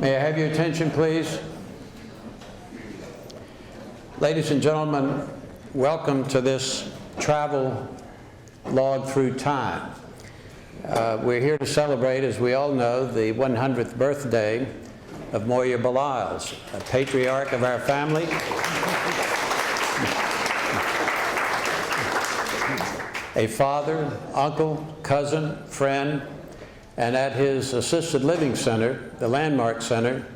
May I have your attention, please? Ladies and gentlemen, welcome to this travel log through time. We're here to celebrate, as we all know, the 100th birthday of Moir Baliles, a patriarch of our family. A father, uncle, cousin, friend, and at his assisted living center, the Landmark Center,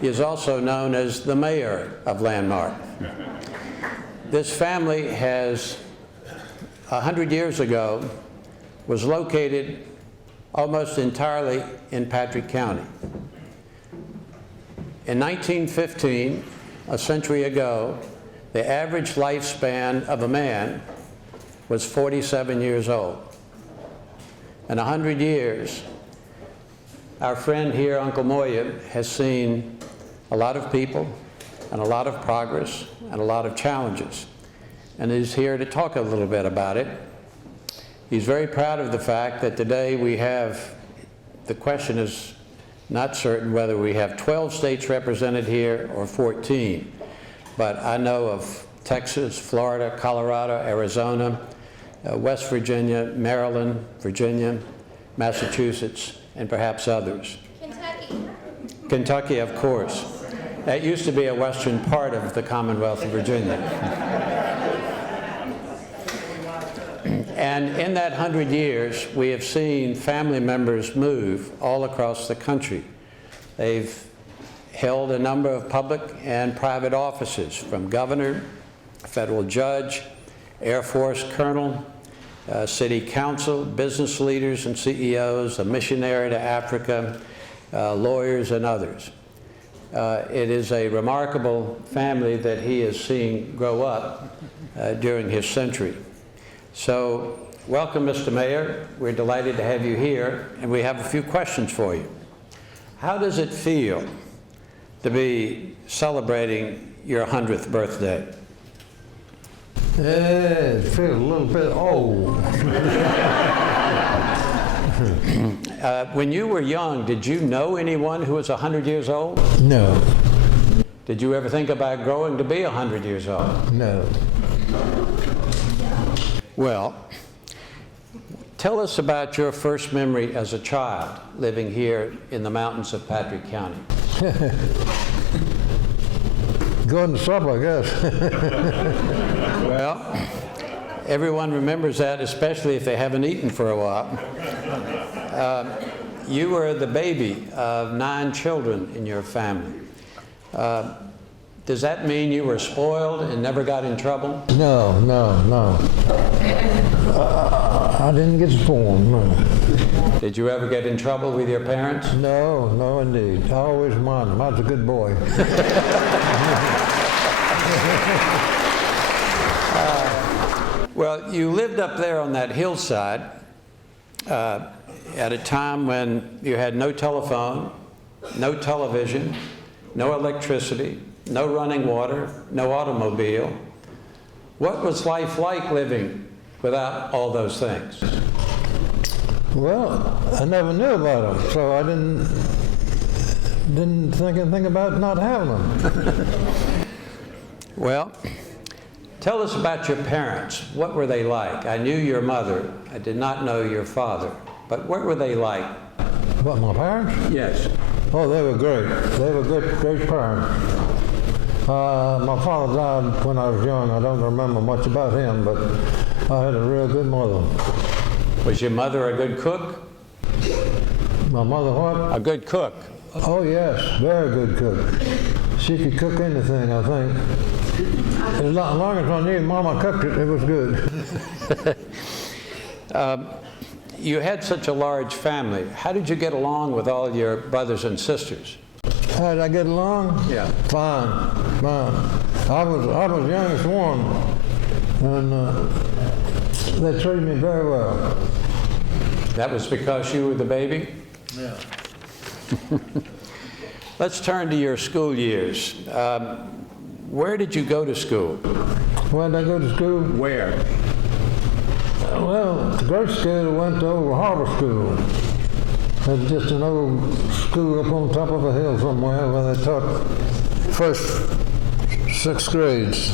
he is also known as the mayor of Landmark. This family has, 100 years ago, was located almost entirely in Patrick County. In 1915, a century ago, the average lifespan of a man was 47 years old. In 100 years, our friend here, Uncle Moya, has seen a lot of people and a lot of progress and a lot of challenges, and is here to talk a little bit about it. He's very proud of the fact that today we have, the question is not certain whether we have 12 states represented here or 14, but I know of Texas, Florida, Colorado, Arizona, West Virginia, Maryland, Virginia, Massachusetts, and perhaps others. Kentucky, of course. That used to be a western part of the Commonwealth of Virginia. And in that 100 years, we have seen family members move all across the country. They've held a number of public and private offices, from governor, federal judge, Air Force colonel, city council, business leaders and CEOs, a missionary to Africa, lawyers and others. It is a remarkable family that he has seen grow up during his century. So, welcome, Mr. Mayor. We're delighted to have you here, and we have a few questions for you. How does it feel to be celebrating your 100th birthday? It feels a little bit old. When you were young, did you know anyone who was 100 years old? No. Did you ever think about growing to be 100 years old? No. Well, tell us about your first memory as a child living here in the mountains of Patrick County. Going to supper, I guess. Well, everyone remembers that, especially if they haven't eaten for a while. You were the baby of 9 children in your family. Does that mean you were spoiled and never got in trouble? No. I didn't get spoiled, no. Did you ever get in trouble with your parents? No, indeed. I always mind them. I was a good boy. Well, you lived up there on that hillside at a time when you had no telephone, no television, no electricity, no running water, no automobile. What was life like living without all those things? Well, I never knew about them, so I didn't think anything about not having them. Well, tell us about your parents. What were they like? I knew your mother. I did not know your father. But what were they like? What, my parents? Yes. Oh, they were great. They were great parents. My father died when I was young. I don't remember much about him, but I had a real good mother. Was your mother a good cook? My mother what? A good cook. Oh, yes, very good cook. She could cook anything, I think. As long as I knew Mama cooked it, it was good. You had such a large family. How did you get along with all your brothers and sisters? How did I get along? Yeah. Fine. I was youngest one, and they treated me very well. That was because you were the baby? Yeah. Let's turn to your school years. Where did you go to school? Where did I go to school? Where? Well, grade school went to Over Harbor School. It's just an old school up on top of a hill somewhere where they taught first 6 grades.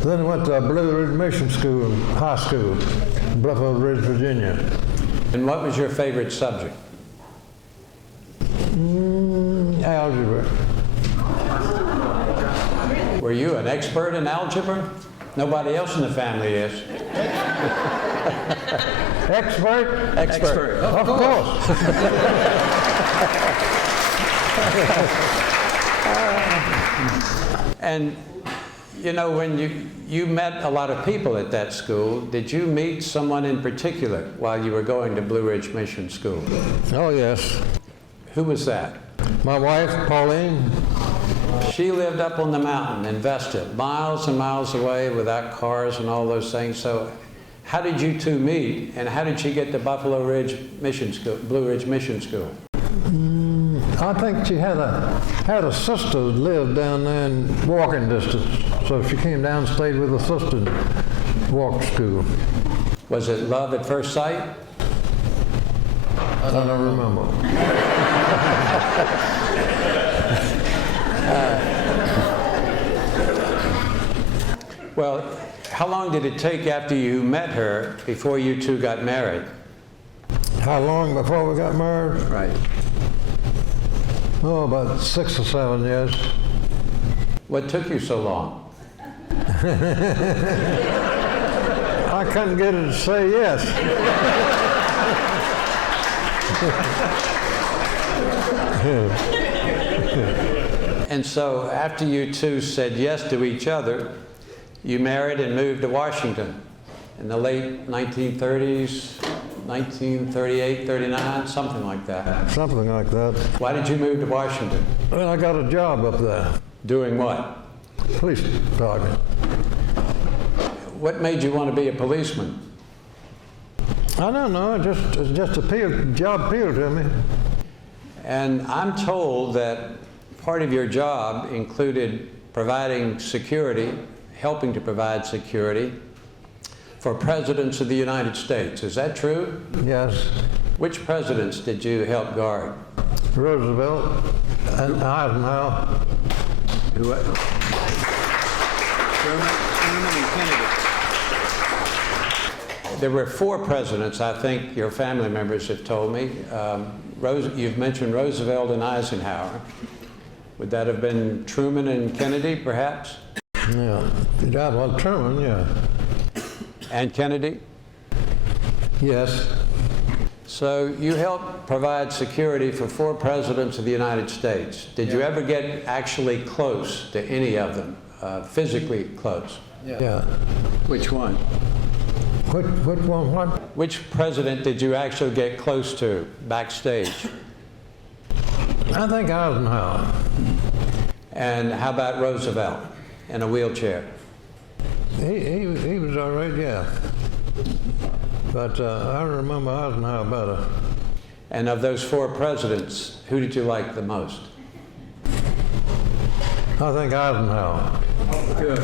Then I went to a Blue Ridge Mission School, high school, Buffalo Ridge, Virginia. And what was your favorite subject? Algebra. Were you an expert in algebra? Nobody else in the family is. Expert? Expert. Of course. And you know, when you met a lot of people at that school, did you meet someone in particular while you were going to Blue Ridge Mission School? Oh, yes. Who was that? My wife, Pauline. She lived up on the mountain in Vesta, miles and miles away without cars and all those things. So how did you two meet, and how did she get to Buffalo Ridge Mission School, Blue Ridge Mission School? I think she had a sister that lived down there in walking distance. So she came down and stayed with her sister and walked to school. Was it love at first sight? I don't remember. Well, how long did it take after you met her before you two got married? How long before we got married? Right. Oh, about 6 or 7 years. What took you so long? I couldn't get her to say yes. And so after you two said yes to each other, you married and moved to Washington in the late 1930s, 1938, 39, something like that. Something like that. Why did you move to Washington? Well, I got a job up there. Doing what? Police department. What made you want to be a policeman? I don't know, it just appealed, job appealed to me. And I'm told that part of your job included providing security, helping to provide security for presidents of the United States. Is that true? Yes. Which presidents did you help guard? Roosevelt and Eisenhower. Truman and Kennedy. There were 4 presidents, I think your family members have told me. You've mentioned Roosevelt and Eisenhower. Would that have been Truman and Kennedy, perhaps? Yeah. Well, Truman, yeah. And Kennedy? Yes. So you helped provide security for 4 presidents of the United States. Did you ever get actually close to any of them, physically close? Yeah. Which one? Which one, what? Which president did you actually get close to backstage? I think Eisenhower. And how about Roosevelt in a wheelchair? He was all right, yeah. But I remember Eisenhower better. And of those 4 presidents, who did you like the most? I think Eisenhower. Good.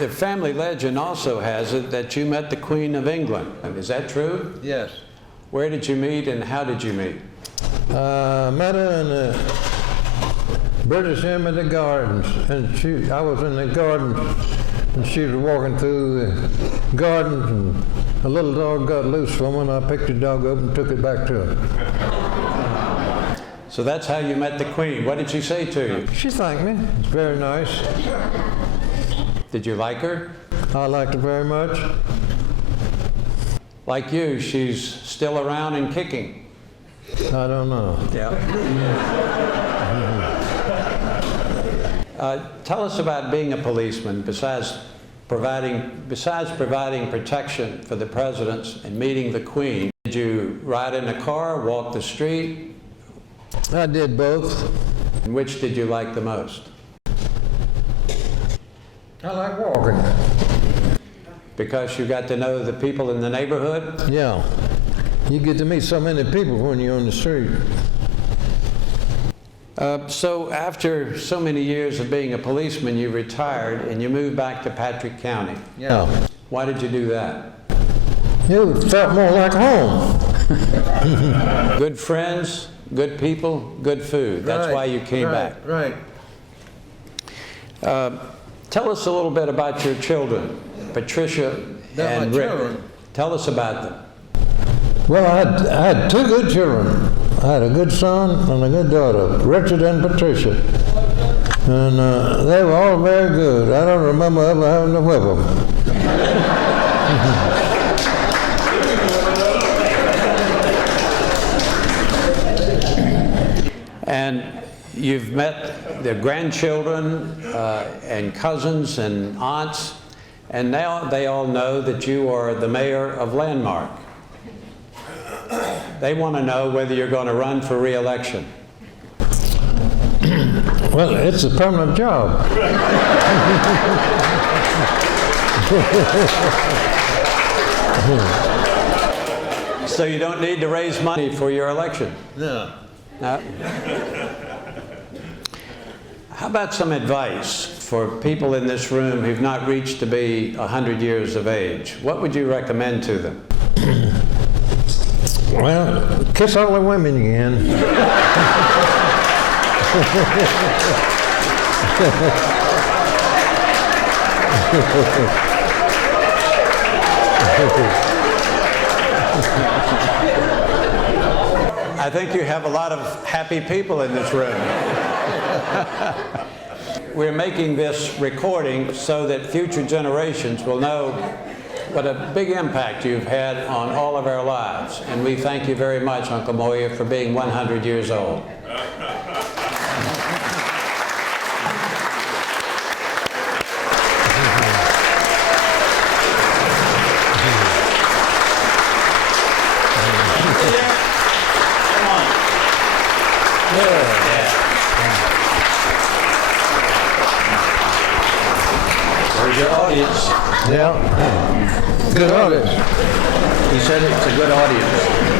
The family legend also has it that you met the Queen of England. Is that true? Yes. Where did you meet and how did you meet? Met her in the British Embassy Gardens, and I was in the garden, and she was walking through the gardens, and a little dog got loose from her, and I picked the dog up and took it back to her. So that's how you met the Queen. What did she say to you? She thanked me. It's very nice. Did you like her? I liked her very much. Like you, she's still around and kicking. I don't know. Yeah. Tell us about being a policeman. Besides providing protection for the presidents and meeting the Queen, did you ride in a car, walk the street? I did both. And which did you like the most? I like walking. Because you got to know the people in the neighborhood? Yeah. You get to meet so many people when you're on the street. So after so many years of being a policeman, you retired and you moved back to Patrick County. Yeah. Why did you do that? It felt more like home. Good friends, good people, good food. That's why you came back. Right. Tell us a little bit about your children, Patricia and Rick. Tell us about them. Well, I had two good children. I had a good son and a good daughter, Richard and Patricia. And they were all very good. I don't remember ever having to whip them. And you've met their grandchildren and cousins and aunts, and now they all know that you are the mayor of Landmark. They want to know whether you're going to run for re-election. Well, it's a permanent job. So you don't need to raise money for your election? No. No? How about some advice for people in this room who've not reached to be 100 years of age? What would you recommend to them? Well, kiss all the women again. I think you have a lot of happy people in this room. We're making this recording so that future generations will know what a big impact you've had on all of our lives. And we thank you very much, Uncle Moya, for being 100 years old. There's your audience. Yeah. Good audience. He said it's a good audience.